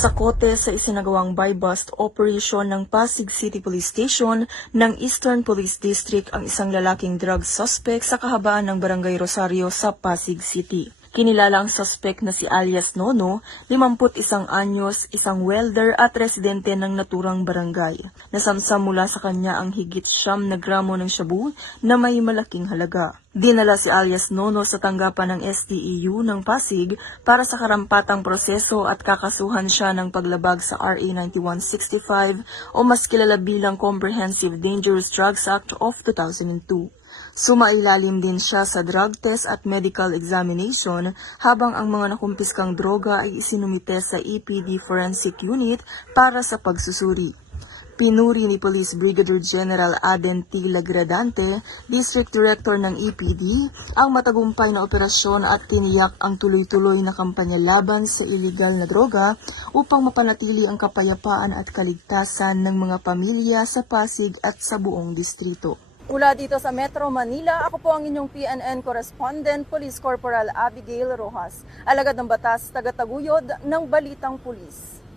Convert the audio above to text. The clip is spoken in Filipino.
Nasakote sa isinagawang buy-bust operation ng Pasig City Police Station ng Eastern Police District ang isang lalaking drug suspect sa kahabaan ng Barangay Rosario sa Pasig City. Kinilala ang suspect na si alias Nono, 51 anyos, isang welder at residente ng naturang barangay. Nasamsam mula sa kanya ang higit 9 na gramo ng shabu na may malaking halaga. Dinala si alias Nono sa tanggapan ng STEU ng Pasig para sa karampatang proseso at kakasuhan siya ng paglabag sa RA 9165 o mas kilala bilang Comprehensive Dangerous Drugs Act of 2002. Sumailalim din siya sa drug test at medical examination habang ang mga nakumpiskang droga ay isinumite sa EPD Forensic Unit para sa pagsusuri. Pinuri ni Police Brigadier General Aden T. Lagradante, District Director ng EPD, ang matagumpay na operasyon at tiniyak ang tuloy-tuloy na kampanya laban sa iligal na droga upang mapanatili ang kapayapaan at kaligtasan ng mga pamilya sa Pasig at sa buong distrito. Mula dito sa Metro Manila, ako po ang inyong PNN Correspondent, Police Corporal Abigail Rojas, alagad ng batas, tagataguyod ng Balitang Pulis.